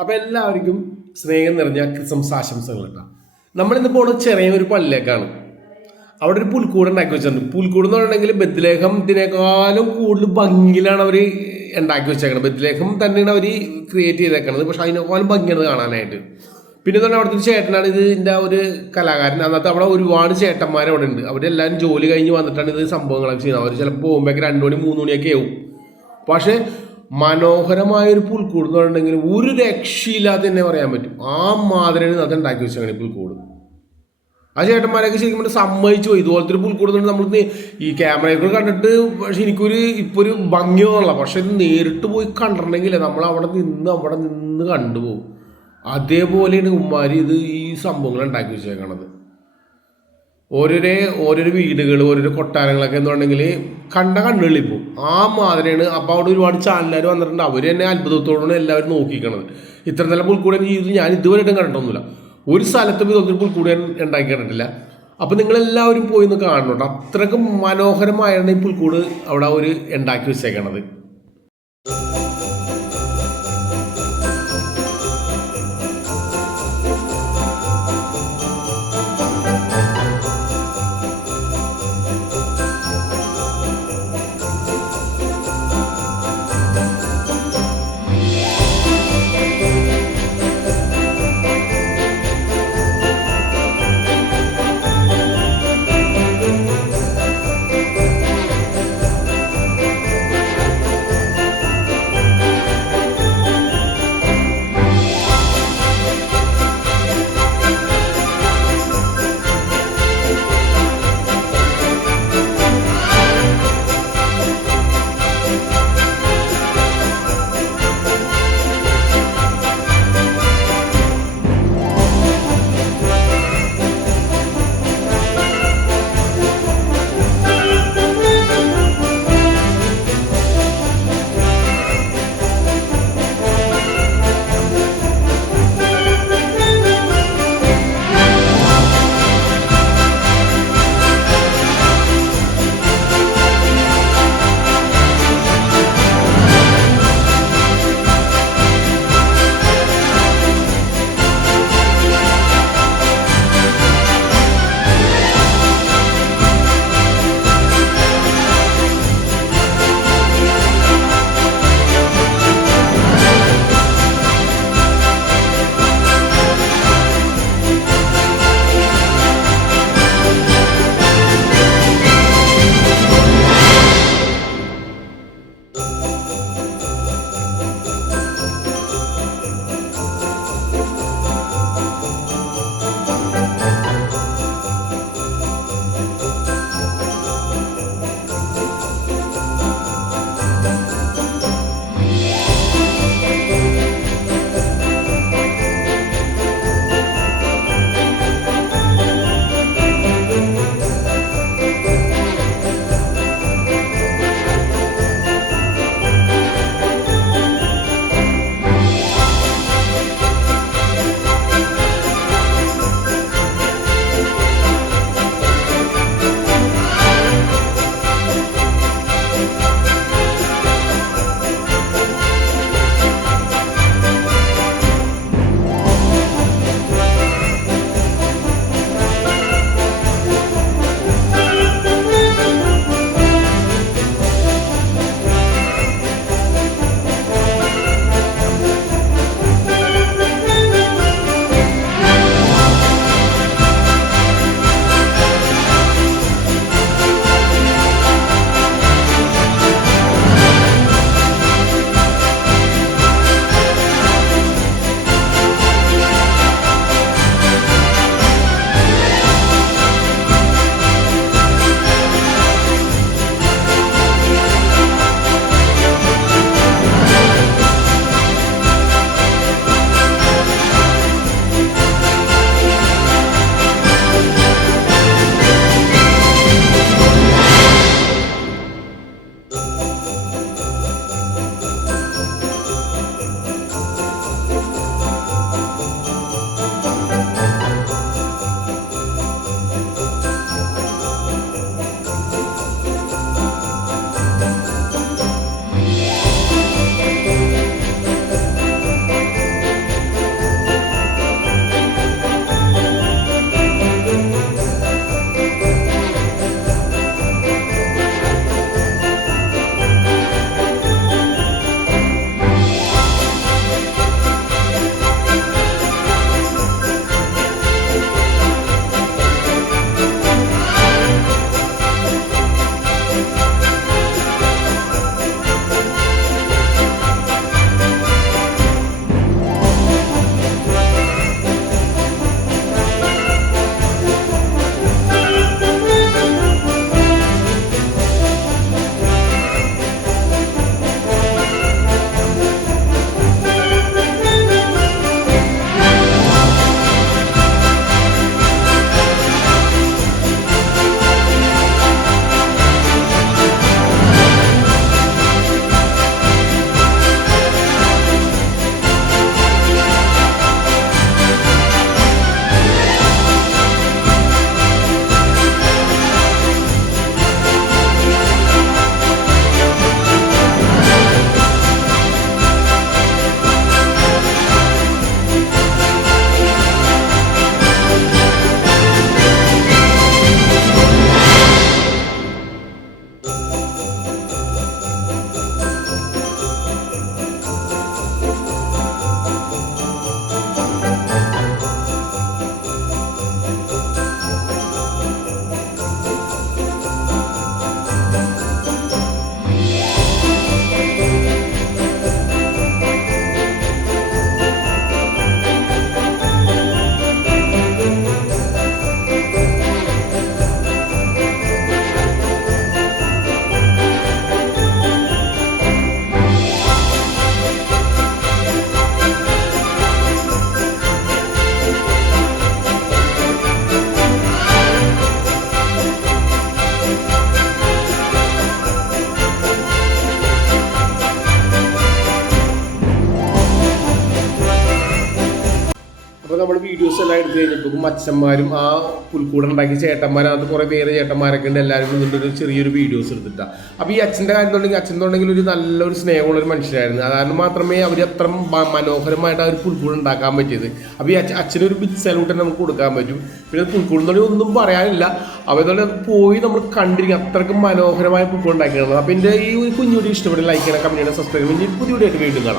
അപ്പോൾ എല്ലാവർക്കും സ്നേഹം നിറഞ്ഞ ക്രിസ്മസ് ആശംസകൾ കേട്ടോ. നമ്മളിന്ന് പോകുന്നത് ചെറിയ ഒരു പള്ളിയിലേക്കാണ്. അവിടെ ഒരു പുൽക്കൂട് ഉണ്ടാക്കി വെച്ചിട്ടുണ്ട്. പുൽക്കൂട് എന്ന് പറഞ്ഞിട്ടുണ്ടെങ്കിൽ ബethlehem കൂടുതൽ ഭംഗിയിലാണ് അവർ ഉണ്ടാക്കി വെച്ചേക്കുന്നത്. ബethlehem തന്നെയാണ് അവർ ക്രിയേറ്റ് ചെയ്തേക്കുന്നത്. പക്ഷെ അതിനേക്കാളും ഭംഗിയാണ് കാണാനായിട്ട്. പിന്നെ തന്നെ അവിടുത്തെ ഒരു ചേട്ടനാണ് ഇതിൻ്റെ ഒരു കലാകാരൻ. അന്നത്തെ അവിടെ ഒരുപാട് ചേട്ടന്മാർ അവിടെ ഉണ്ട്. അവരെല്ലാവരും ജോലി കഴിഞ്ഞ് വന്നിട്ടാണ് ഇത് സംഭവങ്ങളൊക്കെ ചെയ്യുന്നത്. അവർ ചിലപ്പോൾ പോകുമ്പോഴേക്ക് 2 മണി 3 മണിയൊക്കെ ആവും. പക്ഷേ മനോഹരമായൊരു പുൽക്കൂട് എന്ന് പറഞ്ഞിട്ടുണ്ടെങ്കിൽ ഒരു രക്ഷയില്ലാതെ തന്നെ പറയാൻ പറ്റും. ആ മാതിരിയാണ് അത് ഉണ്ടാക്കി വെച്ചാൽ പുൽക്കൂട്. ആ ചേട്ടന്മാരൊക്കെ ശരിക്കും സമ്മതിച്ചു പോയി. ഇതുപോലത്തെ ഒരു പുൽക്കൂട് നമ്മൾ ഈ ക്യാമറയൊക്കെ കണ്ടിട്ട് പക്ഷെ ഇപ്പോൾ ഒരു ഭംഗിയൊന്നുമല്ല. പക്ഷെ ഇത് നേരിട്ട് പോയി കണ്ടിട്ടുണ്ടെങ്കിൽ നമ്മൾ അവിടെ നിന്ന് കണ്ടുപോകും. അതേപോലെയാണ് ഉമ്മാരി ഇത് ഈ സംഭവങ്ങൾ ഉണ്ടാക്കി വെച്ചേക്കണത്. ഓരോരോ വീടുകൾ ഓരോരോ കൊട്ടാരങ്ങളൊക്കെ എന്ന് പറഞ്ഞെങ്കിൽ കണ്ണുകളിപ്പോൾ ആ മാതിരിയാണ്. അപ്പോൾ അവിടെ ഒരുപാട് ചാനലുകാർ വന്നിട്ടുണ്ട്. അവർ തന്നെ അത്ഭുതത്തോടാണ് എല്ലാവരും നോക്കിക്കണത്. ഇത്ര നല്ല പുൽക്കൂടെ ജീവിതത്തിൽ ഞാൻ ഇതുവരെയായിട്ടും കണ്ടിട്ടൊന്നുമില്ല. ഒരു സ്ഥലത്തും ഇതൊന്നും പുൽക്കൂടെ ഉണ്ടാക്കി കണ്ടിട്ടില്ല. അപ്പോൾ നിങ്ങളെല്ലാവരും പോയി ഒന്ന് കാണണം കേട്ടോ. അത്രയ്ക്ക് മനോഹരമായാണ് ഈ പുൽക്കൂട് അവിടെ ഒരു ഉണ്ടാക്കി വെച്ചേക്കണത്. നമ്മൾ വീഡിയോസ് എല്ലാം എടുത്തു കഴിഞ്ഞപ്പോൾ അച്ഛന്മാരും ആ പുൽക്കൂട ഉണ്ടാക്കിയ ചേട്ടന്മാരകത്ത് കുറേ പേര് ചേട്ടന്മാരൊക്കെ ഉണ്ട്, എല്ലാവരും നിന്നിട്ടൊരു ചെറിയൊരു വീഡിയോസ് എടുത്തിട്ടാണ്. അപ്പോൾ ഈ അച്ഛൻ്റെ കാര്യം എന്നുണ്ടെങ്കിൽ ഒരു നല്ലൊരു സ്നേഹമുള്ളൊരു മനുഷ്യരായിരുന്നു. അതാണ് മാത്രമേ അവർ അത്ര മനോഹരമായിട്ട് ആ ഒരു പുൽക്കൂട് ഉണ്ടാക്കാൻ പറ്റിയത്. അപ്പോൾ ഈ അച്ഛനൊരു ബിഗ് സല്യൂട്ട് നമുക്ക് കൊടുക്കാൻ പറ്റും. പിന്നെ പുൽക്കൂട് എന്നുണ്ടെങ്കിൽ ഒന്നും പറയാനില്ല, അവരുടെ പോയി നമ്മൾ കണ്ടിരിക്കും, അത്രയ്ക്ക് മനോഹരമായ പുൽക്കൂട് ഉണ്ടാക്കിയാണ്. അപ്പോൾ എൻ്റെ ഈ കുഞ്ഞുകൂടി ഇഷ്ടപ്പെട്ട് ലൈക്ക് ചെയ്യണം, കമന്റ് ചെയ്യണം, സബ്സ്ക്രൈബ് ചെയ്യണം. പുതിയ വീഡിയോ ആയിട്ട് വീണ്ടും കാണാം.